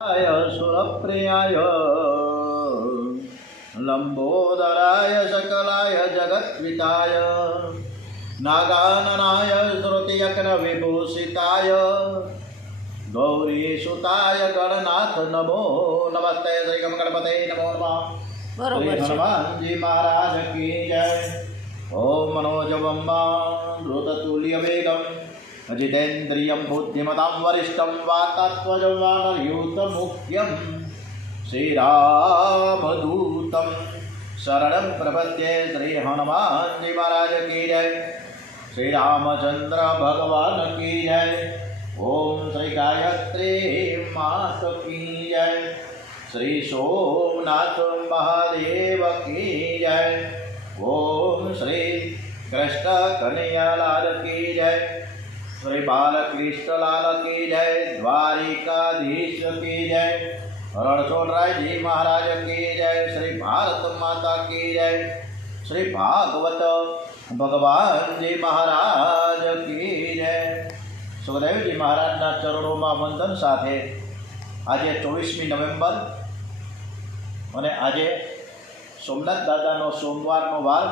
सुरप्रियाय लंबोदराय सकलाय जगद्विताय नागाननाय श्रुतियज्ञविभूषिताय गौरीसुताय गणनाथ नमो नमस्ते। श्री गणपते नमो नमः। श्री हनुमान जी महाराज की जय। ओम मनोजवं द्रुततुल्यवेगम् अजितेन्द्रियं बुद्धिमतां वरिष्ठं वातात्मजं वानरयूथमुख्यं श्रीरामदूतं शरणं प्रपद्ये। श्री हनुमान जी महाराज की जय। श्री रामचंद्र भगवान की जय। ओम श्री गायत्री मात की जय। श्री सोमनाथ महादेव की जय। ओम श्री कृष्ण कन्हैयालाल की जय। श्री बालकृष्ण लाल की जय। द्वारिकाधीश की जय। रणछोड़राय जी महाराज की जय। श्री भारत माता की जय। श्री भागवत भगवान जी महाराज की जय। सुखदेव जी महाराजना चरणों में वंदन साथे आज 24 नवेम्बर અને આજે સોમનાથ દાદાનો સોમવારનો વાર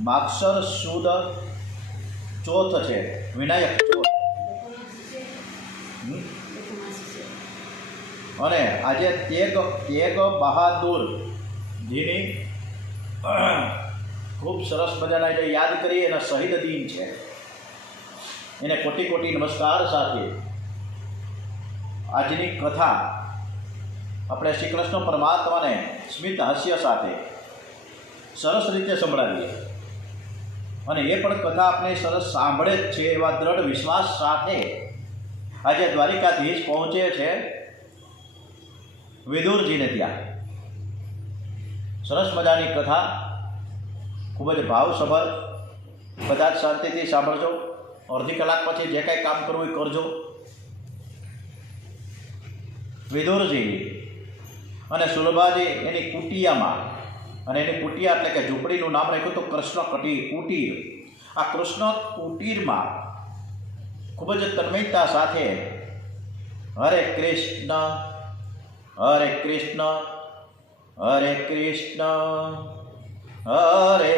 માગસર સુદ ચોથ છે, વિનાયક ચોથ। અને આજે તેગ બહાદુરજીની ખૂબ સરસ મજાના એટલે યાદ કરીએ એના શહીદ દિન છે। એને કોટી કોટી નમસ્કાર સાથે આજની કથા આપણે શ્રી કૃષ્ણ પરમાત્માને સ્મિત હાસ્ય સાથે સરસ રીતે સંભળાવીએ અને એ પણ કથા આપણે સરસ સાંભળે જ છે એવા દ્રઢ વિશ્વાસ સાથે આજે દ્વારિકાધીશ પહોંચે છે વિદુરજીને ત્યાં। સરસ મજાની કથા ખૂબ જ ભાવસભર, બધા જ શાંતિથી સાંભળજો। અડધી કલાક પછી જે કાંઈ કામ કરવું એ કરજો। વિદુરજી અને સુલભાજી એની કુટિયામાં, અને એની કુટિયા એટલે કે ઝૂંપડીનું નામ રાખ્યું તો કૃષ્ણ કુટીર। આ કૃષ્ણ કુટીરમાં ખૂબ જ તન્મયતા સાથે હરે કૃષ્ણ હરે કૃષ્ણ હરે કૃષ્ણ હરે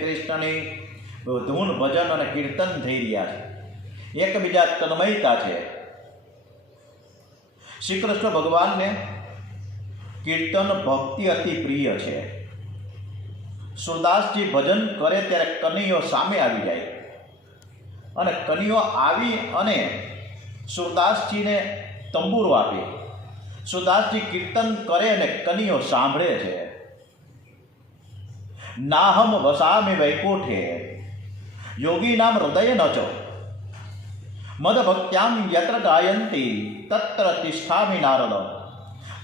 કૃષ્ણની ધૂન ભજન અને કીર્તન થઈ રહ્યા છે। એકબીજા તન્મયતા છે। શ્રી કૃષ્ણ ભગવાનને કીર્તન ભક્તિ અતિ પ્રિય છે। સુરદાસજી ભજન કરે ત્યારે કનૈયો સામે આવી જાય અને કનૈયો આવી અને સુરદાસજીને તંબુરો આપે। સુરદાસજી કીર્તન કરે અને કનૈયો સાંભળે છે। નાહમ વસામિ વૈકુંઠે યોગી નામ હૃદય નચો મદ ભક્ત્યામ યત્ર ગાયંતી તત્ર તિષ્ઠામિ નારદ।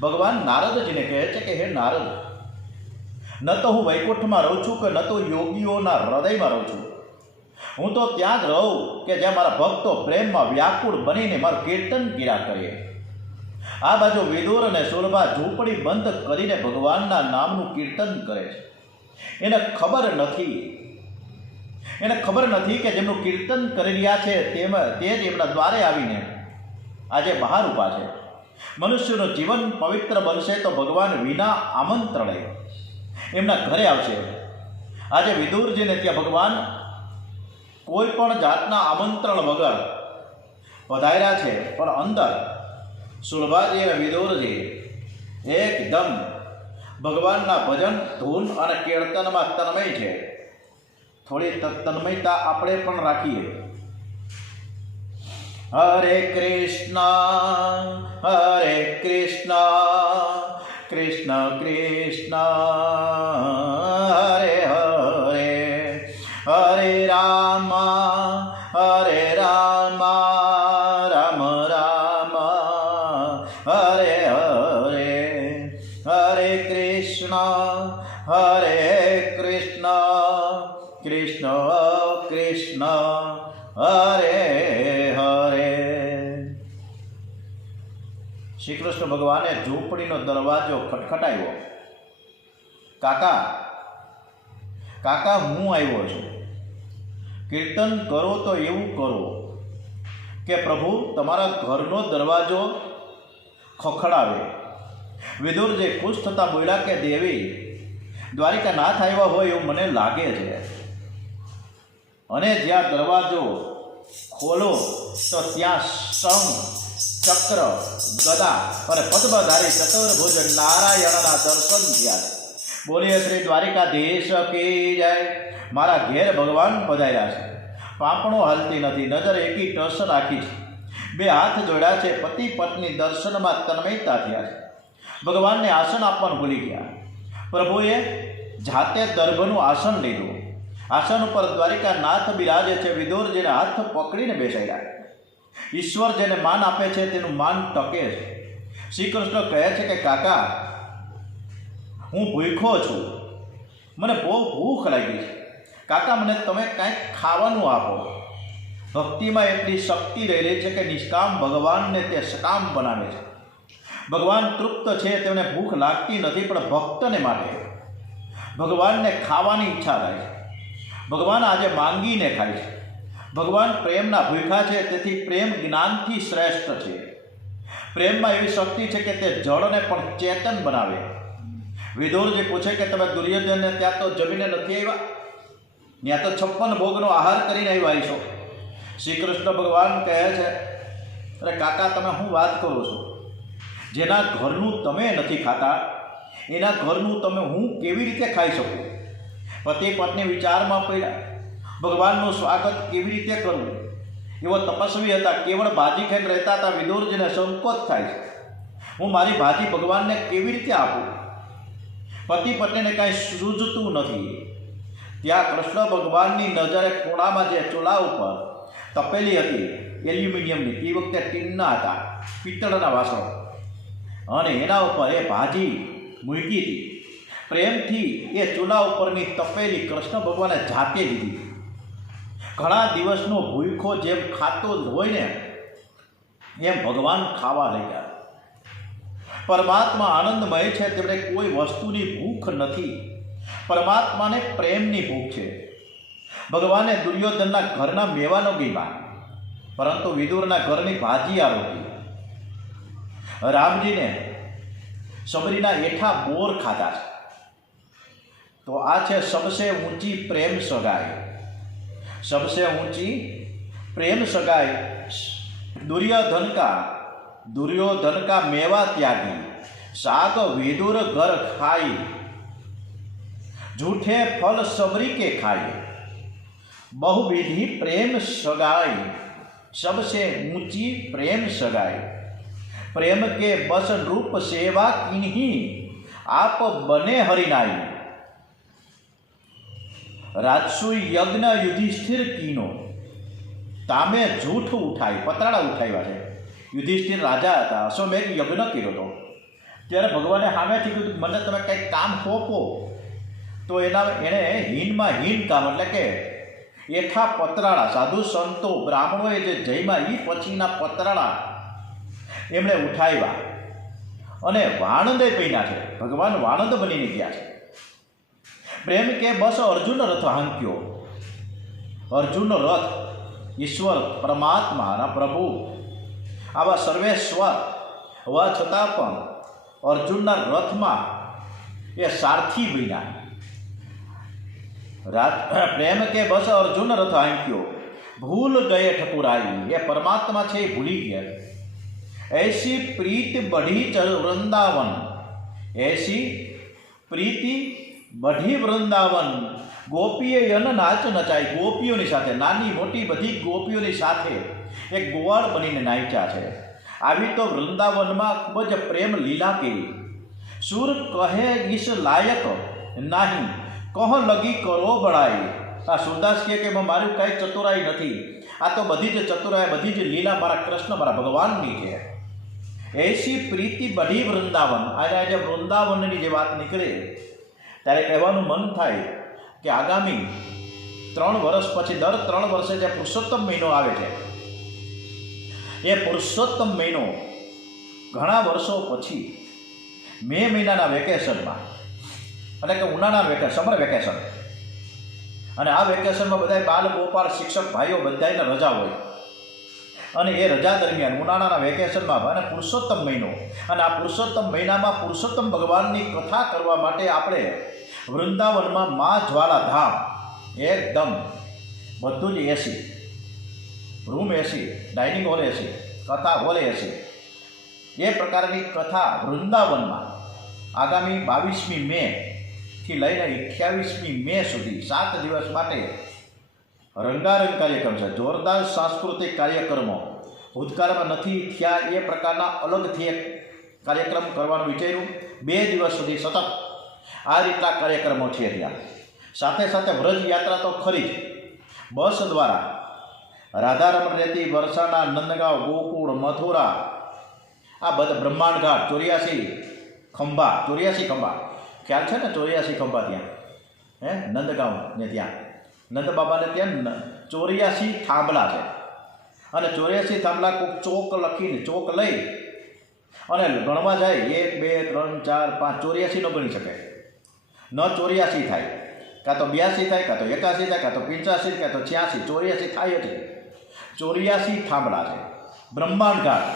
ભગવાન નારદજીને કહે છે કે હે નારદ, ન તો હું વૈકુંઠમાં રહું છું કે ન તો યોગીઓના હૃદયમાં રહું છું। હું તો ત્યાં જ રહું કે જ્યાં મારા ભક્તો પ્રેમમાં વ્યાકુળ બનીને મારું કીર્તન કર્યા કરે। આ બાજુ વિદુર અને સુલભા ઝૂંપડી બંધ કરીને ભગવાનના નામનું કીર્તન કરે છે। એને ખબર નથી કે જેમનું કીર્તન કરી રહ્યા છે તે જ એમના દ્વારે આવીને આજે બહાર ઊભા છે। મનુષ્યનું જીવન પવિત્ર બનશે તો ભગવાન વિના આમંત્રણે એમના ઘરે આવશે। આજે વિદુરજીને ત્યાં ભગવાન કોઈ પણ જાતના આમંત્રણ વગર પધાર્યા છે, પણ અંદર સુલભાજી અને વિદુરજી એકદમ ભગવાનના ભજન ધૂન અને કીર્તનમાં તન્મય છે। થોડી તન્મયતા આપણે પણ રાખીએ। હરે કૃષ્ણ કૃષ્ણ કૃષ્ણ હરે હરે હરે રામ રામ રામ હરે હરે હરે કૃષ્ણ કૃષ્ણ કૃષ્ણ હરે હરે। શ્રી કૃષ્ણ ભગવાને ઝૂંપડીનો દરવાજો ખટખટાવ્યો। કાકા હું આવ્યો છું, કીર્તન કરો તો એવું કરો કે પ્રભુ તમારા ઘરનો દરવાજો ખખડાવે. વિદુરજી ખુશ થતાં બોલ્યા કે દેવી, દ્વારિકા નાથ આવ્યા હોય એવું મને લાગે છે. અને જ્યાં દરવાજો ખોલો તો ત્યાં શંખ, ચક્ર, ગદા અને પદ્મધારી ચતુર્ભુજ નારાયણના દર્શન થયા. બોલીએ શ્રી દ્વારિકાધીશ કી જય. મારા ઘેર ભગવાન પધાર્યા છે. પાંપણો હાલતી નથી, નજર એકી ટસ રાખી છે, બે હાથ જોડ્યા છે, પતિ પત્ની દર્શનમાં તન્મયતા થયા છે. ભગવાનને આસન આપવાનું ભૂલી ગયા. પ્રભુએ જાતે દર્ભનું આસન લીધું. આસન ઉપર દ્વારિકા નાથ બિરાજે છે. વિદુરજીને હાથ પકડીને બેસાડ્યા. ઈશ્વર જેને માન આપે છે તેનું માન ટકે છે. શ્રી કૃષ્ણ કહે છે કે કાકા, હું ભૂખ્યો છું, મને બહુ ભૂખ લાગી છે. કાકા, મને તમે કાંઈક ખાવાનું આપો. ભક્તિમાં એટલી શક્તિ રહેલી છે કે નિષ્કામ ભગવાનને તે સકામ બનાવે છે. ભગવાન તૃપ્ત છે, તેમને ભૂખ લાગતી નથી, પણ ભક્તને માટે ભગવાનને ખાવાની ઈચ્છા થાય છે. ભગવાન આજે માંગીને ખાય છે. ભગવાન પ્રેમના ભૂખા છે, તેથી પ્રેમ જ્ઞાનથી શ્રેષ્ઠ છે. પ્રેમમાં એવી શક્તિ છે કે તે જળને પણ ચેતન બનાવે. વિદુરજી પૂછે કે તમે દુર્યોધનને ત્યાં તો જમીને નથી આવ્યા, ત્યાં તો 56 ભોગનો આહાર કરીને આવ્યા છો. શ્રી કૃષ્ણ ભગવાન કહે છે, અરે કાકા, તમે શું વાત કરો છો? જેના ઘરનું તમે નથી ખાતા એના ઘરનું તમે હું કેવી રીતે ખાઈ શકું? પતિ પત્ની વિચારમાં પડ્યા. ભગવાનનું સ્વાગત કેવી રીતે કરવું? એવો તપસ્વી હતા, કેવળ ભાજી ખાઈને રહેતા હતા. વિદુરજીને સંકોચ થાય છે, હું મારી ભાજી ભગવાનને કેવી રીતે આપું? પતિ પત્નીને કાંઈ સૂઝતું નથી. ત્યાં કૃષ્ણ ભગવાનની નજરે ખૂણામાં જે ચૂલા ઉપર તપેલી હતી, એલ્યુમિનિયમની, તે વખતે ટીનના હતા, પિત્તળના વાસણો, અને એના ઉપર એ ભાજી મૂકી હતી. પ્રેમથી એ ચૂલા ઉપરની તપેલી કૃષ્ણ ભગવાને જાતે લીધી. ઘણા દિવસનો ભૂખો જેમ ખાતો હોય ને એમ ભગવાન ખાવા લઈ ગયા. પરમાત્મા આનંદમય છે, તેમને કોઈ વસ્તુની ભૂખ નથી. પરમાત્માને પ્રેમની ભૂખ છે. ભગવાને દુર્યોધનના ઘરના મેવાનો ગીમા, પરંતુ વિદુરના ઘરની ભાજી આરોગી. રામજીને સબરીના એઠા બોર ખાધા છે. તો આ છે સબસે ઊંચી પ્રેમ સગાઈ. सबसे ऊंची प्रेम सगाई. दुर्योधन का मेवा त्यागी, साग विदुर घर खाई, झूठे फल सबरी के खाई, बहुविधि प्रेम सगाई. सबसे ऊंची प्रेम सगाई. प्रेम के बस रूप सेवा किन्हीं आप बने हरिनाई. રાજસુ યજ્ઞ યુધિષ્ઠિર કીનો, તામે જૂઠ ઉઠાઈ, પતરાળા ઉઠાવ્યા છે. યુધિષ્ઠિર રાજા હતા, અશ્વમેઘ યજ્ઞ કર્યો હતો. ત્યારે ભગવાને સામેથી કીધું મને તમે કંઈક કામ સોંપો. તો એણે હીનમાં હીન કામ, એટલે કે એઠા પતરાળા, સાધુ સંતો બ્રાહ્મણોએ જે જયમાં એ પછીના પતરાળા એમણે ઉઠાવ્યા અને વાણંદે પૈના છે. ભગવાન વાણંદ બનીને ગયા છે. પ્રેમ કે બસ અર્જુન રથ હાંક્યો. અર્જુનનો રથ ઈશ્વર પરમાત્માના પ્રભુ આવા સર્વેશ્વર હોવા છતાં પણ અર્જુનના રથમાં એ સારથી બન્યા. પ્રેમ કે બસ અર્જુન રથ હાંક્યો, ભૂલ ગયે ઠકુરાઈ. એ પરમાત્મા છે, એ ભૂલી ગયા. ऐसी प्रीत बढ़ी वृंदावन, ऐसी प्रीति बढ़ी वृंदावन, ગોપીએ યન નાચ નચાય. ગોપીઓની સાથે, નાની મોટી બધી ગોપીઓની સાથે એક ગોવાળ બનીને નાચ્યા છે. આવી તો વૃંદાવનમાં ખૂબ જ પ્રેમ લીલા કરી. સુર કહે ઈશ લાયક નહીં, કહ લગી કરો બળાઈ. આ સુરદાસ કહે કે મારું કાંઈ ચતુરાઈ નથી, આ તો બધી જ ચતુરાઈ, બધી જ લીલા મારા કૃષ્ણ, મારા ભગવાનની છે. એસી પ્રીતિ બઢી વૃંદાવન. આજે વૃંદાવનની જે વાત નીકળે ત્યારે કહેવાનું મન થાય કે આગામી 3 વર્ષ પછી, દર 3 વર્ષે જે પુરુષોત્તમ મહિનો આવે છે, એ પુરુષોત્તમ મહિનો ઘણા વર્ષો પછી મે મહિનાના વેકેશનમાં, એટલે કે ઉનાળાના વેકેશન, સમર વેકેશન, અને આ વેકેશનમાં બધા બાલ ગોપાલ શિક્ષક ભાઈઓ બધાને રજા હોય. અને એ રજા દરમિયાન ઉનાળાના વેકેશનમાં અને પુરુષોત્તમ મહિનો, અને આ પુરુષોત્તમ મહિનામાં પુરુષોત્તમ ભગવાનની કથા કરવા માટે આપણે વૃંદાવનમાં મા જ્વાલા ધામ એકદમ બધું જ એસી, રૂમ એસી, ડાઇનિંગ હોલ એસી, કથા હોલ એસી, એ પ્રકારની કથા વૃંદાવનમાં આગામી 22મી મે થી લઈને 28મી મે સુધી 7 દિવસ માટે રંગારંગ કાર્યક્રમ છે. જોરદાર સાંસ્કૃતિક કાર્યક્રમો ભૂતકાળમાં નથી થયા એ પ્રકારના અલગથી એક કાર્યક્રમ કરવાનું વિચાર્યું. 2 દિવસ સુધી સતત આ રીતના કાર્યક્રમો છે ત્યાં. સાથે સાથે વ્રજ યાત્રા તો ખરી જ. બસ દ્વારા રાધારમણ રેતી, વરસાણા, નંદગાંવ, ગોકુળ, મથુરા, આ બધા બ્રહ્માંડ ઘાટ, 84 ખંભા ખ્યાલ છે ને? 84 ખંભા ત્યાં નંદગાંવ ને ત્યાં નંદ બાબાને ત્યાં 84 થાંભલા છે. અને 84 થાંભલા કોઈક ચોક લખીને ચોક લઈ અને ગણવા જાય 1 2 3 4 5 84 ન ગણી શકે. ન 84 થાય, કાં તો 82 થાય, કાં તો 81 થાય, કાં તો 85, કાં તો 86, 84 થાય જ. 84 થાંભલા છે. બ્રહ્માંડ ઘાટ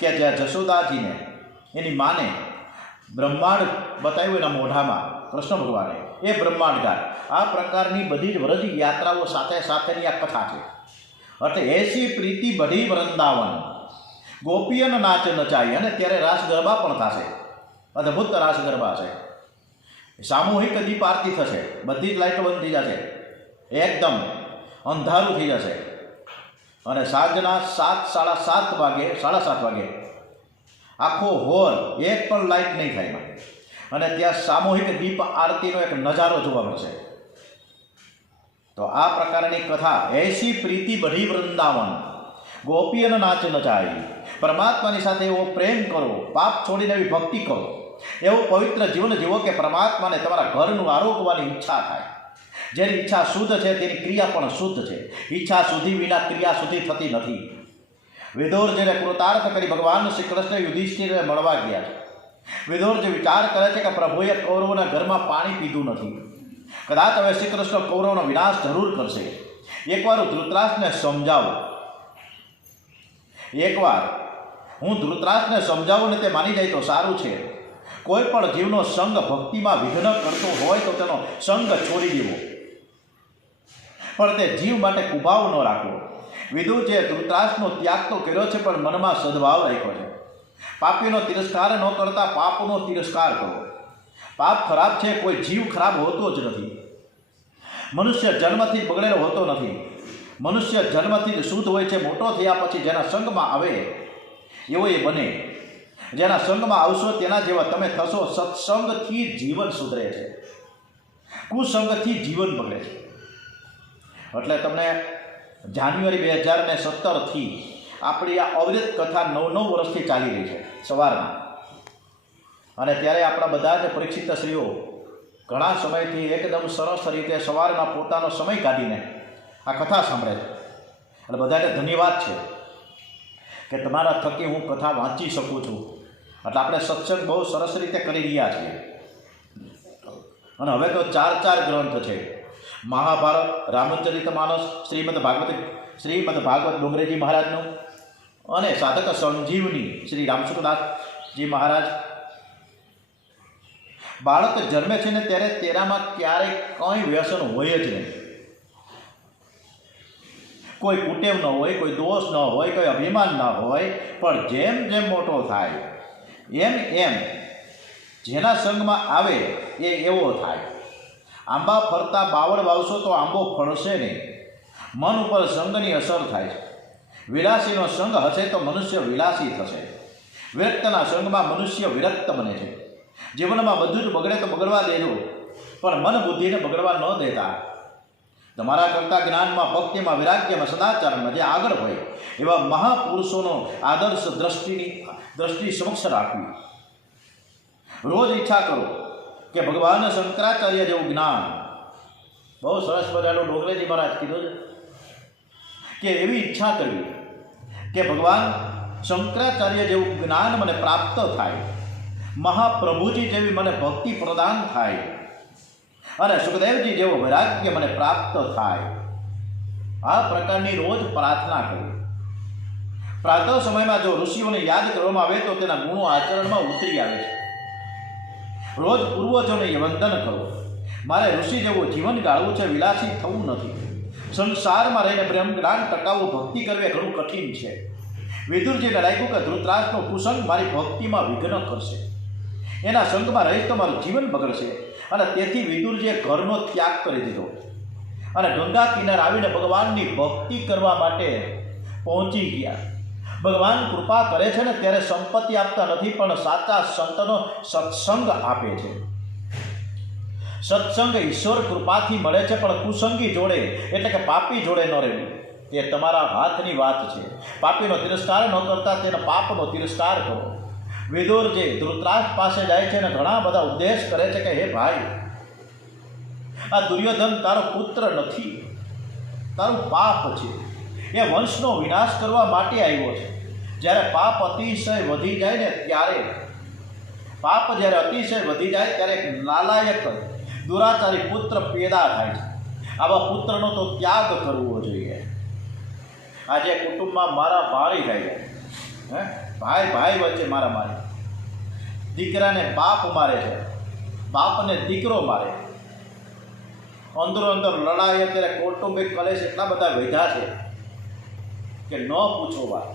કે જ્યાં જશોદાજીને એની માને બ્રહ્માંડ બતાવ્યું એના મોઢામાં કૃષ્ણ ભગવાને, એ બ્રહ્માંડ ઘાટ. આ પ્રકારની બધી જ વ્રજ યાત્રાઓ સાથે સાથેની આ કથા છે. એટલે એસી પ્રીતિ બઢી વૃંદાવન, ગોપીયન નાચ નચાઈ. અને ત્યારે રાસ ગરબા પણ થશે, અદ્ભુત રાસ ગરબા છે. સામૂહિક દીપ આરતી થશે, બધી જ લાઇટો બંધ થઈ જશે, એકદમ અંધારું થઈ જશે. અને સાંજના 7 સાડા 7 વાગે આખો હોલ એક પણ લાઇટ નહીં થાય. અને ત્યાં સામૂહિક દીપ આરતીનો એક નજારો જોવા મળશે. તો આ પ્રકારની કથા એસી પ્રીતિ બઢી વૃંદાવન, ગોપીયન નાચ નચાઈ. પરમાત્માની સાથે એવો પ્રેમ કરો, પાપ છોડીને એવી ભક્તિ કરો, એવું પવિત્ર જીવન જીવો કે પરમાત્માને તમારા ઘરનું આરોગવાની ઈચ્છા થાય. જેની ઈચ્છા શુદ્ધ છે તેની ક્રિયા પણ શુદ્ધ છે. ઈચ્છા સુધી વિના ક્રિયા સુધી થતી નથી. વિદુર જેને કૃતાર્થ કરી ભગવાન શ્રી કૃષ્ણ યુધિષ્ઠિરને મળવા ગયા છે. વિદુર જે વિચાર કરે છે કે પ્રભુએ કૌરવોના ઘરમાં પાણી પીધું નથી, કદાચ હવે શ્રી કૃષ્ણ કૌરવનો વિનાશ જરૂર કરશે. એકવાર હું ધૃતરાષ્ટ્રને સમજાવું ને તે માની જાય તો સારું છે. કોઈ પણ જીવનો સંગ ભક્તિમાં વિઘ્ન કરતો હોય તો તેનો સંગ છોડી દેવો, પણ તે જીવ માટે કુભાવ ન રાખવો. વિદુરજીએ ધૃતરાષ્ટ્રનો ત્યાગ તો કર્યો છે, પણ મનમાં સદભાવ રાખ્યો છે. પાપીનો તિરસ્કાર ન કરતા પાપનો તિરસ્કાર કરો. પાપ ખરાબ છે, કોઈ જીવ ખરાબ હોતો જ નથી. મનુષ્ય જન્મથી જ બગડેલો હોતો નથી. મનુષ્ય જન્મથી જ શુદ્ધ હોય છે. મોટો થયા પછી જેના સંગમાં આવે એવો એ બને. જેના સંગમાં આવશો તેના જેવા તમે થશો. સત્સંગથી જીવન સુધરે છે, કુસંગથી જીવન બગડે છે. એટલે તમને જાન્યુઆરી 2017થી આપણી આ અવિરત કથા 9 વર્ષથી ચાલી રહી છે સવારના. અને ત્યારે આપણા બધા જ પરીક્ષિત શ્રીઓ ઘણા સમયથી એકદમ સરસ રીતે સવારના પોતાનો સમય કાઢીને આ કથા સાંભળે છે. અને બધાને ધન્યવાદ છે કે તમારા થકી હું કથા વાંચી શકું છું. એટલે આપણે સત્સંગ બહુ સરસ રીતે કરી રહ્યા છીએ. અને હવે તો 4 ગ્રંથ છે: મહાભારત, રામચરિતમાનસ, શ્રીમદ ભાગવત ડુંગરેજી મહારાજનું, અને સાધક સંજીવની શ્રી રામસુખદાસજી મહારાજ. બાળક જન્મે છે ને ત્યારે તેરામાં ક્યારેય કંઈ વ્યસન હોય જ નહીં. કોઈ કુટેવ ન હોય, કોઈ દોષ ન હોય, કોઈ અભિમાન ન હોય. પણ જેમ જેમ મોટો થાય એમ જેના સંગમાં આવે એ એવો થાય. આંબા ફરતા બાવળ વાવશો તો આંબો ફળશે નહીં. મન ઉપર સંગની અસર થાય છે. વિલાસીનો સંગ હશે તો મનુષ્ય વિલાસી થશે. વિરક્તના સંગમાં મનુષ્ય વિરક્ત બને છે. જીવનમાં બધું જ બગડે તો બગડવા દેજો, પણ મન બુદ્ધિને બગડવા ન દેતા. તમારા કરતા જ્ઞાનમાં, ભક્તિમાં, વિરાગ્યમાં, સદાચારમાં જે આગળ હોય એવા મહાપુરુષોનો આદર્શ દ્રષ્ટિ સમક્ષ રાખવી. રોજ ઈચ્છા કરો કે ભગવાન શંકરાચાર્ય જેવું જ્ઞાન, બહુ સરસ મજાનું ડોંગરેજી મહારાજ કીધું છે કે એવી ઈચ્છા કરવી કે ભગવાન શંકરાચાર્ય જેવું જ્ઞાન મને પ્રાપ્ત થાય, મહાપ્રભુજી જેવી મને ભક્તિ પ્રદાન થાય, અને સુખદેવજી જેવો વૈરાગ્ય મને પ્રાપ્ત થાય. આ પ્રકારની રોજ પ્રાર્થના કરવી. પ્રાતઃ સમયમાં જો ઋષિઓને યાદ કરવામાં આવે તો તેના ગુણો આચરણમાં ઉતરી આવે છે. રોજ પૂર્વજોને વંદન કરો. મારે ઋષિ જેવું જીવન ગાળવું છે, વિલાસી થવું નથી. સંસારમાં રહીને બ્રહ્મ જ્ઞાન ટકાવવું, ભક્તિ કરવી ઘણું કઠિન છે. વિદુરજીને લાગ્યું કે ધૃતરાષ્ટ્રનો કુસંગ મારી ભક્તિમાં વિઘ્ન કરશે, એના સંગમાં રહીશ તો મારું જીવન બગડશે. અને તેથી વિદુરજીએ ઘરનો ત્યાગ કરી દીધો અને ગંગા કિનારે આવીને ભગવાનની ભક્તિ કરવા માટે પહોંચી ગયા. ભગવાન કૃપા કરે છે ને ત્યારે સંપત્તિ આપતા નથી, પણ સાચા સંતનો સત્સંગ આપે છે. સત્સંગ ઈશ્વર કૃપાથી મળે છે, પણ કુસંગી જોડે એટલે કે પાપી જોડે ન રહેવું એ તમારા હાથની વાત છે. પાપીનો તિરસ્કાર ન કરતા તેના પાપનો તિરસ્કાર કરો. વિદુર જે ધૃતરાષ્ટ્ર પાસે જાય છે અને ઘણા બધા ઉપદેશ કરે છે કે હે ભાઈ, આ દુર્યોધન તારો પુત્ર નથી, તારું પાપ છે. એ વંશનો વિનાશ કરવા માટે આવ્યો છે. જ્યારે પાપ અતિશય વધી જાય ને ત્યારે એક નાલાયક દુરાચારી પુત્ર પેદા થાય છે. આવા પુત્રનો તો ત્યાગ કરવો જોઈએ. આજે કુટુંબમાં મારા મારી થાય છે, ભાઈ વચ્ચે મારા મારી, દીકરાને બાપ મારે છે, બાપને દીકરો મારે, અંદરો અંદર લડાઈ. અત્યારે કૌટુંબિક કલેશ એટલા બધા વધ્યા છે કે ન પૂછો વાત.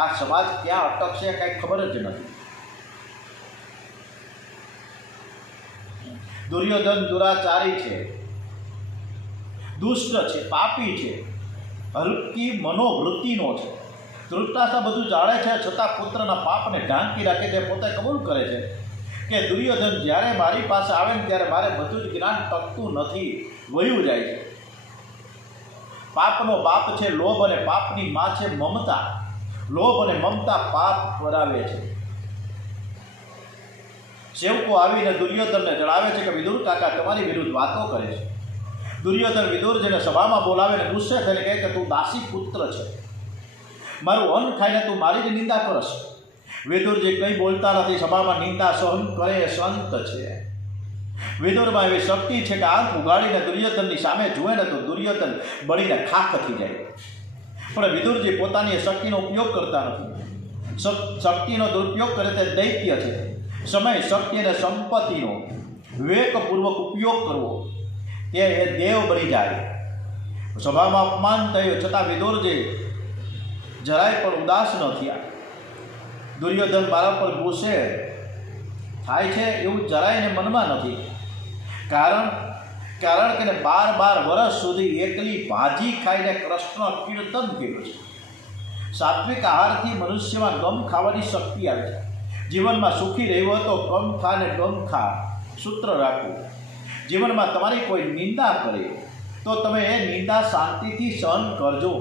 આ સમાજ ક્યાં અટકશે કાંઈ ખબર જ નથી. દુર્યોધન દુરાચારી છે, દુષ્ટ છે, પાપી છે, હલકી મનોવૃત્તિનો છે. ધૃતરાષ્ટ્ર બધું જાણે છે, છતાં પુત્રના પાપને ઢાંકી રાખે છે. પોતે કબૂલ કરે છે કે દુર્યોધન જ્યારે મારી પાસે આવે ને ત્યારે મારે બધું જ જ્ઞાન ટકતું નથી, વયું જાય છે. પાપનો બાપ છે લોભ અને પાપની માં છે મમતા. લોભ અને મમતા પાપ કરાવે છે. સેવકો આવીને દુર્યોધનને જણાવે છે કે વિદુર કાકા તમારી વિરુદ્ધ વાતો કરે છે. દુર્યોધન વિદુરજીને સભામાં બોલાવીને ગુસ્સે થઈને કહે કે તું દાસી પુત્ર છે, મારું અન્ન ખાઈને તું મારી જ નિંદા કરશ. વિદુરજી કંઈ બોલતા નથી, સભામાં નિંદા સહન કરે સંત છે. વિદુરમાં એવી શક્તિ છે કે આંખ ઉગાડીને દુર્યોધનની સામે જુએ ને તો દુર્યોધન બળીને ખાખ થઈ જાય. પણ વિદુરજી પોતાની શક્તિનો ઉપયોગ કરતા નથી. શક્તિનો દુરુપયોગ કરે તે દૈત્ય છે. સમય, શક્તિ અને સંપત્તિનો વિવેકપૂર્વક ઉપયોગ કરવો તે એ દેવ બની જાય. સભામાં અપમાન થયું છતાં વિદુરજી જરાય પણ ઉદાસ ન થયા. દુર્યોધન મારા પર ગુસ્સે થાય છે એવું જરાય એને મનમાં નથી. કારણ કે 12 વર્ષ સુધી એકલી ભાજી ખાઈને કૃષ્ણ કીર્તન કર્યું છે. સાત્વિક આહારથી મનુષ્યમાં ગમ ખાવાની શક્તિ આવે છે. જીવનમાં સુખી રહ્યો તો ગમ ખા ને ગમ ખા સૂત્ર રાખવું. જીવનમાં તમારી કોઈ નિંદા કરે તો તમે એ નિંદા શાંતિથી સહન કરજો.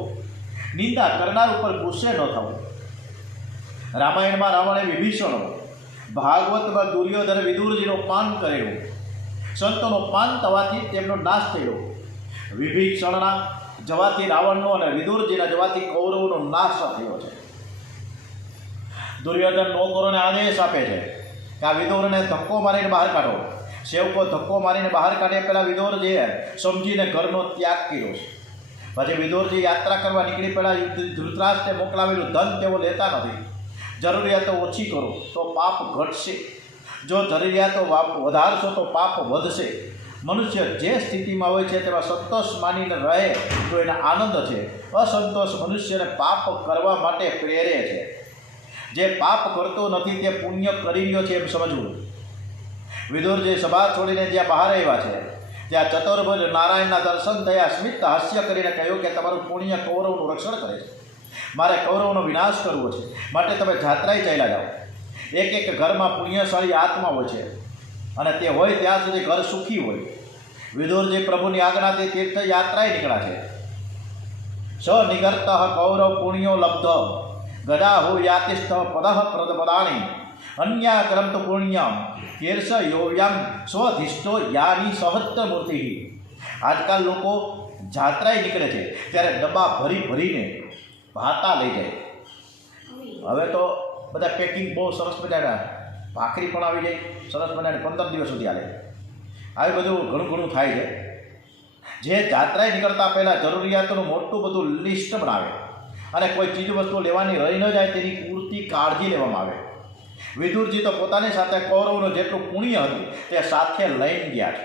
નિંદા કરનાર ઉપર ગુસ્સે ન થવું. રામાયણમાં રાવણે વિભીષણ, ભાગવતમાં દુર્યોધન વિદુરજીનો અપમાન કરેલું. સંતોનો અપમાન થવાથી તેમનો નાશ થયો. વિભીષણના જવાથી રાવણનો અને વિદુરજીના જવાથી કૌરવોનો નાશ થયો છે. દુર્યોધન નોકરોને આદેશ આપે છે કે આ વિદુરને ધક્કો મારીને બહાર કાઢો. સેવકો ધક્કો મારીને બહાર કાઢે પહેલાં વિદુરજીએ સમજીને ઘરનો ત્યાગ કર્યો છે. પછી વિદુરજી યાત્રા કરવા નીકળી પહેલાં ધૃતરાષ્ટ્રે મોકલાવેલું ધન તેઓ લેતા નથી. જરૂરિયાતો ઓછી કરો તો પાપ ઘટશે, જો જરૂરિયાતો વધારશો તો પાપ વધશે. મનુષ્ય જે સ્થિતિમાં હોય છે તેમાં સંતોષ માનીને રહે તો એને આનંદ છે. અસંતોષ મનુષ્યને પાપ કરવા માટે પ્રેરે છે. જે પાપ કરતો નથી તે પુણ્ય કરી રહ્યો છે એમ સમજવું. વિદુરજી સભા છોડીને જ્યાં બહાર આવ્યા છે ત્યાં ચતુર્ભુજ નારાયણના દર્શન થયા. સ્મિત હાસ્ય કરીને કહ્યું કે તમારું પુણ્ય કૌરવનું રક્ષણ કરે છે, મારે કૌરવનો વિનાશ કરવો છે, માટે તમે જાત્રાએ ચાલ્યા જાઓ. એક ઘરમાં પુણ્યશાળી આત્મા હોય છે અને તે હોય ત્યાં સુધી ઘર સુખી હોય. વિદુરજી પ્રભુની આજ્ઞાથી તીર્થયાત્રાએ નીકળ્યા છે. સ નિગર્ત કૌરવ પુણ્યો લબ્ધ ગદાહુ યાતિષ્ઠ પદઃ પ્રદપદાણી અન્યાક્રમ તો પુણ્યમ કેર્ષ યોવ્યામ સ્વધિષ્ઠો યાની સહસ્ત્ર મૂર્તિ. આજકાલ લોકો જાત્રાએ નીકળે છે ત્યારે ડબ્બા ભરીને ભાતા લઈ જાય. હવે તો બધા પેકિંગ બહુ સરસ મજાના, ભાખરી પણ આવી જાય સરસ મજાને 15 દિવસ સુધી હાલે. આવી બધું ઘણું થાય છે. જે જાત્રાએ નીકળતા પહેલાં જરૂરિયાતોનું મોટું બધું લિસ્ટ બનાવે અને કોઈ ચીજ વસ્તુ લેવાની રહી ન જાય તેની પૂરતી કાળજી લેવામાં આવે. વિદુરજી તો પોતાની સાથે કૌરવનું જેટલું પુણ્ય હતું તે સાથે લઈને ગયા છે,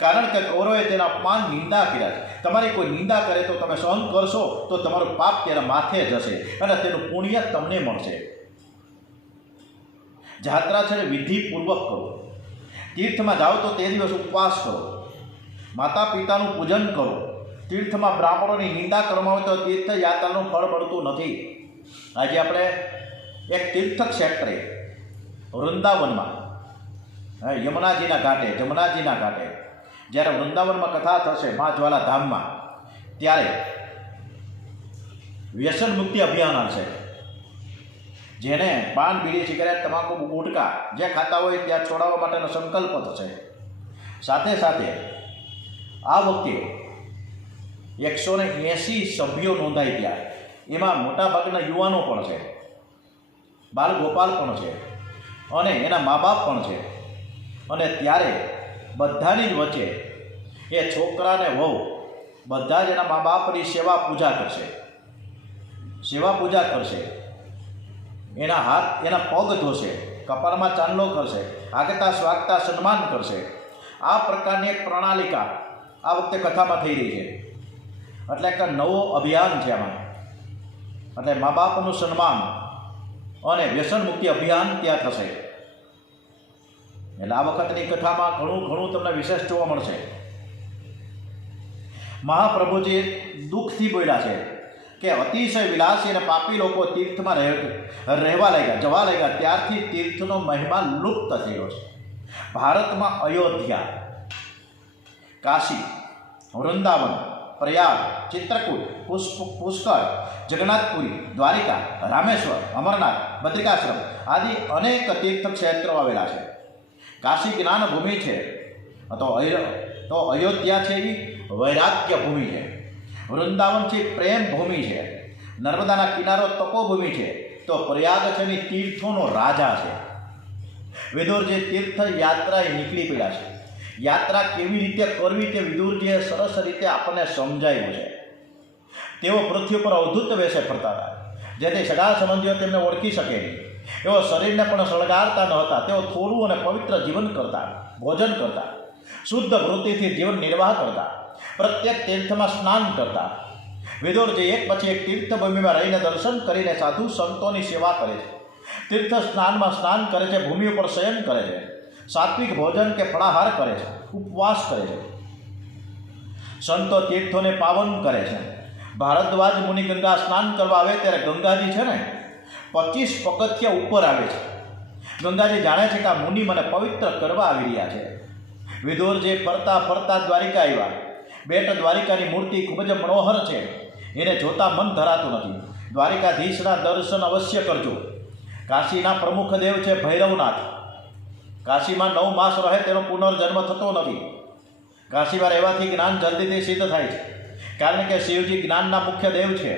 કારણ કે કૌરવે તેના અપમાન નિંદા કર્યા છે. તમારી કોઈ નિંદા કરે તો તમે સહન કરશો તો તમારું પાપ તેના માથે જશે અને તેનું પુણ્ય તમને મળશે. જાત્રા છે વિધિપૂર્વક કરો. તીર્થમાં જાઓ તો તે દિવસ ઉપવાસ કરો. માતા પિતાનું પૂજન કરો. તીર્થમાં બ્રાહ્મણોની નિંદા કરવામાં આવે તો તીર્થયાત્રાનું ફળ મળતું નથી. આજે આપણે એક તીર્થ ક્ષેત્રે વૃંદાવનમાં જમનાજીના ઘાટે જ્યારે વૃંદાવનમાં કથા થશે મા જ્વાલા ધામમાં, ત્યારે વ્યસન મુક્તિ અભિયાન આવશે. જેને પાન, બીડી, સિગારેટ, તમાકુ, ગુટકા જે ખાતા હોય ત્યાં છોડાવવા માટેનો સંકલ્પ થશે. સાથે સાથે આ વખતે 180 સભ્યો નોંધાઈ ગયા. એમાં મોટાભાગના યુવાનો પણ છે, બાલ ગોપાલ પણ છે અને એના મા બાપ પણ છે. અને ત્યારે બધાની જ વચ્ચે એ છોકરાને વહુ બધા જ એના મા બાપની સેવા પૂજા કરશે. એના હાથ એના પગ ધોશે, કપાળમાં ચાંદલો કરશે, આગતા સ્વાગતા સન્માન કરશે. આ પ્રકારની એક પ્રણાલિકા આ વખતે કથામાં થઈ રહી છે. એટલે કે નવો અભિયાન છે આમાં. એટલે મા બાપનું સન્માન અને વ્યસન મુક્તિ અભિયાન ત્યાં થશે. એટલે આ વખતની કથામાં ઘણું તમને વિશેષ જોવા મળશે. મહાપ્રભુજી દુઃખથી બોલ્યા છે કે અતિશય વિલાસી અને પાપી લોકો તીર્થમાં જવા લાગ્યા ત્યારથી તીર્થનો મહિમા લુપ્ત થયો છે. ભારતમાં અયોધ્યા, કાશી, વૃંદાવન, પ્રયાગ, ચિત્રકૂટ, પુષ્કર, જગન્નાથપુરી, દ્વારિકા, રામેશ્વર, અમરનાથ, બદ્રિકાશ્રમ આદિ અનેક તીર્થ ક્ષેત્રો આવેલા છે. કાશી જ્ઞાન ભૂમિ છે તો અયોધ્યા છે એ વૈરાગ્ય ભૂમિ છે. વૃંદાવન છે પ્રેમ ભૂમિ છે. નર્મદાના કિનારો તપોભૂમિ છે તો પ્રયાગ છે એ તીર્થોનો રાજા છે. વિદુરજી તીર્થ યાત્રાએ નીકળી પડ્યા છે. યાત્રા કેવી રીતે કરવી તે વિદુરજીએ સરસ રીતે આપણને સમજાવ્યું છે. તેઓ પૃથ્વી પર અવધૂત વેશે ફરતા હતા, જેથી સગા સંબંધીઓ તેમને ઓળખી શકે નહીં. એઓ શરીરને પણ સળગાડતા ન હતા. તેઓ થોડું અને પવિત્ર જીવન કરતા, ભોજન કરતા, શુદ્ધ વૃત્તિથી જીવન નિર્વાહ કરતા, પ્રત્યેક તીર્થમાં સ્નાન કરતા. વિદુરજી એક પછી એક તીર્થભૂમિમાં રહીને દર્શન કરીને સાધુ સંતોની સેવા કરે છે. તીર્થ સ્નાનમાં સ્નાન કરે છે, ભૂમિ ઉપર શયન કરે છે, સાત્વિક ભોજન કે ફળાહાર કરે છે, ઉપવાસ કરે છે. સંતો તીર્થોને પાવન કરે છે. ભારદ્વાજ મુનિ ગંગા સ્નાન કરવા આવે ત્યારે ગંગાજી છે ને 25 પગથિયા ઉપર આવે છે. ગંગાજી જાણે છે કે આ મુનિ મને પવિત્ર કરવા આવી રહ્યા છે. વિદુરજી ફરતા ફરતા દ્વારિકા આવ્યા. બેટ દ્વારિકાની મૂર્તિ ખૂબ જ મનોહર છે. એને જોતા મન ધરાતું નથી. દ્વારિકાધીશના દર્શન અવશ્ય કરજો. કાશીના પ્રમુખ દેવ છે ભૈરવનાથ. કાશીમાં 9 માસ રહે તેનો પુનર્જન્મ થતો નથી. કાશીમાં રહેવાથી જ્ઞાન જલ્દીથી સિદ્ધ થાય છે, કારણ કે શિવજી જ્ઞાનના મુખ્ય દેવ છે.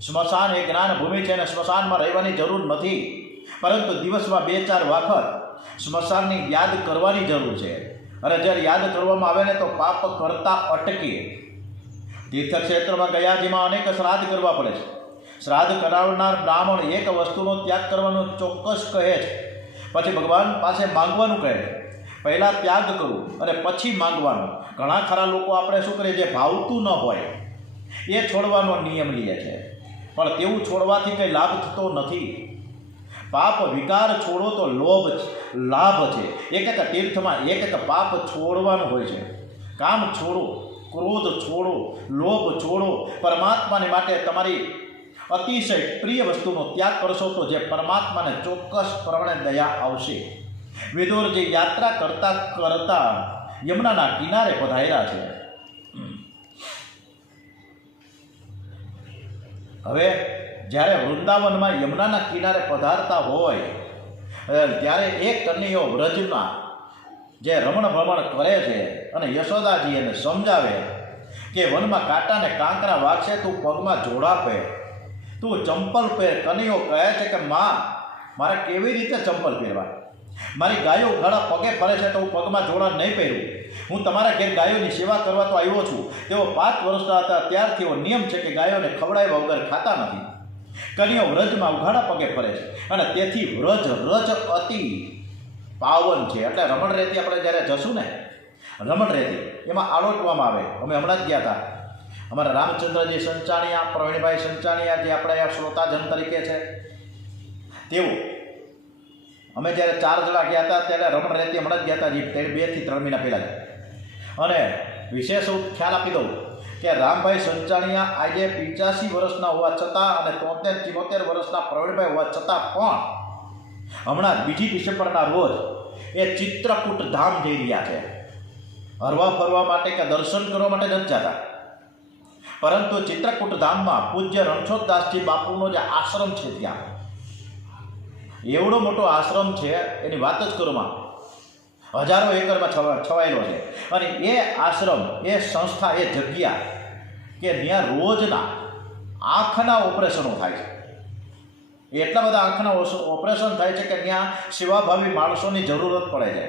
સ્મશાન એ જ્ઞાન ભૂમિ છે અને સ્મશાનમાં રહેવાની જરૂર નથી, પરંતુ દિવસમાં 2-4 વખત સ્મશાનની યાદ કરવાની જરૂર છે. અને જ્યારે યાદ કરવામાં આવે ને તો પાપ કરતા અટકે. તીર્થક્ષેત્રમાં ગયાજીમાં અનેક શ્રાદ્ધ કરવા પડે છે. શ્રાદ્ધ કરાવનાર બ્રાહ્મણ એક વસ્તુનો ત્યાગ કરવાનો ચોક્કસ કહે છે, પછી ભગવાન પાસે માંગવાનું કહે છે. પહેલાં ત્યાગ કરવું અને પછી માંગવાનું. ઘણા ખરા લોકો આપણે શું કરીએ, જે ભાવતું ન હોય એ છોડવાનો નિયમ લે છે, પણ તેવું છોડવાથી કંઈ લાભ થતો નથી. પાપ વિકાર છોડો તો લાભ છે. એક તીર્થમાં એક પાપ છોડવાનું હોય છે. કામ છોડો, ક્રોધ છોડો, લોભ છોડો. પરમાત્માને માટે તમારી અતિશય પ્રિય વસ્તુનો ત્યાગ કરશો તો જે પરમાત્માને ચોક્કસપણે દયા આવશે. વિદુરજી યાત્રા કરતા કરતા યમુનાના કિનારે પધાર્યા છે. હવે જ્યારે વૃંદાવનમાં યમુનાના કિનારે પધારતા હોય ત્યારે એક કન્યાઓ વ્રજના જે રમણ ભમણ કરે છે અને યશોદાજી એને સમજાવે કે વનમાં કાંટાને કાંકરા વાગશે, તું પગમાં જોડા પહેર, તું ચંપલ પહેર. કન્યાઓ કહે છે કે માં, મારે કેવી રીતે ચંપલ પહેરવા? મારી ગાયો ઘણા પગે ફરે છે તો હું પગમાં જોડા નહીં પહેરું. હું તમારા ઘેર ગાયોની સેવા કરવા તો આવ્યો છું. તેઓ 5 વર્ષના હતા ત્યારથી એવો નિયમ છે કે ગાયોને ખવડાવ્યા વગર ખાતા નથી. કન્યાઓ વ્રજમાં ઉઘાડા પગે ફરે છે અને તેથી વ્રજ રજ અતિ પાવન છે. એટલે રમણ રેતી આપણે જ્યારે જશું ને, રમણ રેતી એમાં આળોટવામાં આવે. અમે હમણાં જ ગયા હતા, અમારા રામચંદ્રજી સંચાણિયા, પ્રવીણભાઈ સંચાણિયા, જે આપણે શ્રોતાજન તરીકે છે, તેઓ અમે જ્યારે 4 જણા ગયા હતા ત્યારે રમણ રેતી હમણાં જ ગયા હતા, જે 2 થી 3 મહિના પહેલાં જ. અને વિશેષ ખ્યાલ આપી દઉં કે રામભાઈ સંચાણિયા આજે 85 વર્ષના હોવા છતાં અને 73-74 વર્ષના પ્રવીણભાઈ હોવા છતાં પણ હમણાં 2 ડિસેમ્બરના રોજ એ ચિત્રકૂટ ધામ જઈ રહ્યા છે. હરવા ફરવા માટે કે દર્શન કરવા માટે નથી જતા, પરંતુ ચિત્રકૂટ ધામમાં પૂજ્ય રણછોડદાસજી બાપુનો જે આશ્રમ છે, ત્યાં એવડો મોટો આશ્રમ છે, એની વાત જ કરવામાં હજારો એકરમાં છવાયેલો છે. અને એ આશ્રમ, એ સંસ્થા, એ જગ્યા કે ત્યાં રોજના આંખના ઓપરેશનો થાય છે. એટલા બધા આંખના ઓપરેશન થાય છે કે ત્યાં સેવાભાવી માણસોની જરૂરત પડે છે.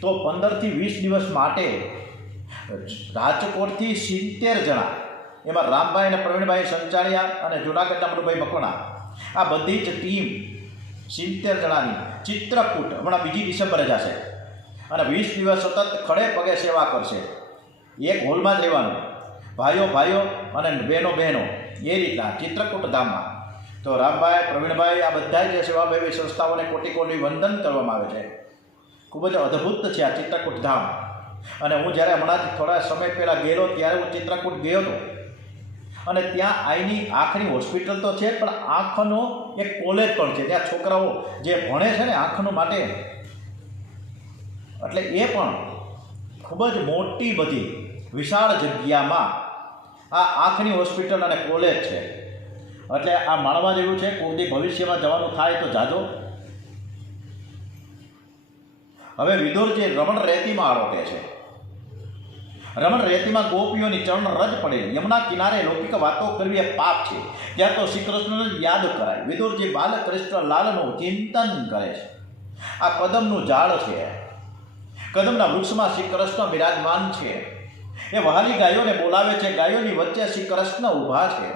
તો 15 થી 20 દિવસ માટે રાજકોટથી 70 જણા, એમાં રામભાઈ અને પ્રવીણભાઈ સંચાણિયા અને જુનાગઢના મનુભાઈ મકવાણા, આ બધી જ ટીમ 70 જણાની ચિત્રકૂટ હમણાં 2 ડિસેમ્બરે જશે અને 20 દિવસ સતત ખડે પગે સેવા કરશે. એક હોલમાં જ રહેવાનું, ભાઈઓ અને બહેનો એ રીતના ચિત્રકૂટ ધામમાં. તો રામભાઈ, પ્રવીણભાઈ, આ બધા જે સેવાભાવી સંસ્થાઓને કોટી કોટી વંદન કરવામાં આવે છે. ખૂબ જ અદ્ભુત છે આ ચિત્રકૂટ ધામ. અને હું જ્યારે હમણાં જ થોડા સમય પહેલાં ગયેલો ત્યારે હું ચિત્રકૂટ ગયો હતો, અને ત્યાં આઈની આંખની હોસ્પિટલ તો છે, પણ આંખનો એક કોલેજ પણ છે. ત્યાં છોકરાઓ જે ભણે છે ને આંખનું માટે, એટલે એ પણ ખૂબ જ મોટી બધી વિશાળ જગ્યામાં આ આંખની હોસ્પિટલ અને કોલેજ છે. એટલે આ માણવા જેવું છે. કોઈ ભવિષ્યમાં જવાનું થાય તો જાજો. હવે વિદુરજી રમણ રેતીમાં આરોટે છે. રમણ રેતીમાં ગોપીઓની ચરણ રજ પડે. યમુના કિનારે લૌકિક વાતો કરવી એ પાપ છે, ત્યાં તો શ્રી કૃષ્ણને યાદ કરાય. વિદુરજી બાલકૃષ્ણ લાલનું ચિંતન કરે છે. આ કદમનું ઝાડ છે, કદમના વૃક્ષમાં શ્રી કૃષ્ણ બિરાજમાન છે. એ વહાલી ગાયોને બોલાવે છે, ગાયોની વચ્ચે શ્રી કૃષ્ણ ઊભા છે.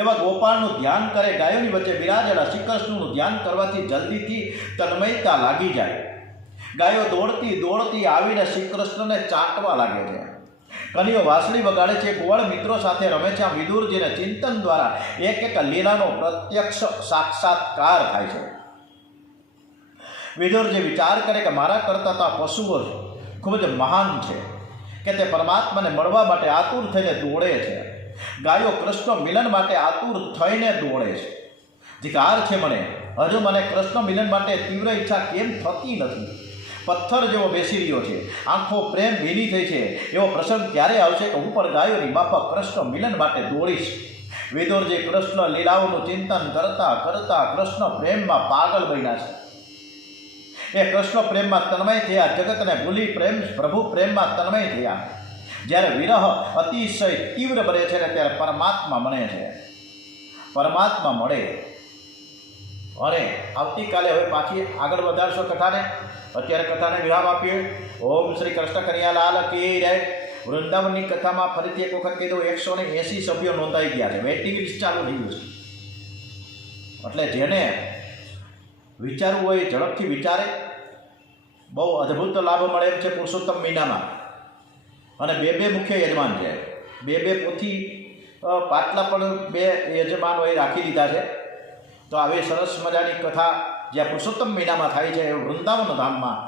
એવા ગોપાળનું ધ્યાન કરે, ગાયોની વચ્ચે બિરાજેલા શ્રી કૃષ્ણનું ધ્યાન કરવાથી જલ્દીથી તન્મયતા લાગી જાય. ગાયો દોડતી આવીને શ્રી કૃષ્ણને ચાટવા લાગે છે. કનીઓ વાંસળી વગાડે છે, ગોવાળ મિત્રો સાથે રમે છે. આ વિદુરજીને ચિંતન દ્વારા એક લીલાનો પ્રત્યક્ષ સાક્ષાત્કાર થાય છે. વિદુરજી વિચાર કરે કે મારા કરતા તો આ પશુઓ ખૂબ જ મહાન છે કે તે પરમાત્માને મળવા માટે આતુર થઈને દોડે છે. ગાયો કૃષ્ણ મિલન માટે આતુર થઈને દોડે છે. ધિકાર છે મને, હજુ મને કૃષ્ણ મિલન માટે તીવ્ર ઈચ્છા કેમ થતી નથી? પથ્થર જેવો બેસી રહ્યો છે, આંખો પ્રેમ ભીની થઈ છે. એવો પ્રસંગ ક્યારે આવશે કે હું પણ ગાયોની માફક કૃષ્ણ મિલન માટે દોડીશ? વિદુરજી કૃષ્ણ લીલાઓનું ચિંતન કરતા કરતા કૃષ્ણ પ્રેમમાં પાગલ બન્યા છે. એ કૃષ્ણ પ્રેમમાં તન્મય થયા, જગતને ભૂલી પ્રભુ પ્રેમમાં તન્મય થયા. જ્યારે વિરહ અતિશય તીવ્ર બને છે ને ત્યારે પરમાત્મા મળે છે. પરમાત્મા મળે. અને આવતીકાલે હવે પાછી આગળ વધારશો કથાને. અત્યારે કથાને વિરામ આપીએ. ઓમ શ્રી કૃષ્ણ કનૈયાલાલ કી જય. વૃંદાવનની કથામાં ફરીથી એક વખત કહી દઉં, 180 સભ્યો નોંધાઈ ગયા છે. વેઇટિંગ લિસ્ટ ચાલુ થઈ ગયું છે. એટલે જેને વિચારવું હોય ઝડપથી વિચારે. બહુ અદ્ભુત લાભ મળે એમ છે પુરુષોત્તમ મહિનામાં. અને 2 મુખ્ય યજમાન છે. 2 પોથી પાટલા પણ 2 યજમાનોએ રાખી દીધા છે. તો આવી સરસ મજાની કથા જ્યાં પુરુષોત્તમ મહિનામાં થાય છે, વૃંદાવન ધામમાં,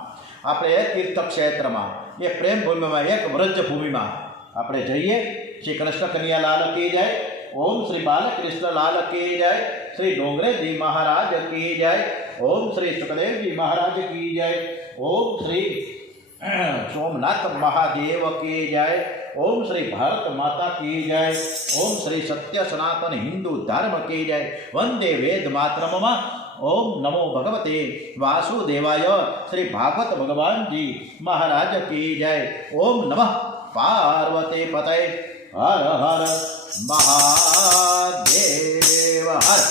આપણે એક તીર્થ ક્ષેત્રમાં, એ પ્રેમ ભૂમિમાં, એક વ્રજ ભૂમિમાં આપણે જઈએ. શ્રી કૃષ્ણ કનૈયાલાલ કી જય. ઓમ શ્રી બાલકૃષ્ણ લાલ કી જય. શ્રી ડોંગરેજી મહારાજ કી જય. ઓમ શ્રી સુખદેવજી મહારાજ કી જય. ઓમ શ્રી સોમનાથ મહાદેવ કી જય. ઓમ શ્રી ભારત માતા કી જય. ઓમ શ્રી સત્ય સનાતન હિન્દુ ધર્મ કી જય. વંદે વેદ માતરમમાં. ઓમ નમો ભગવતે વાસુદેવાય. શ્રી ભાગવત ભગવાનજી મહારાજ કી જય. ઓમ નમઃ પાર્વતે પતય. હર હર મહાદેવ હર.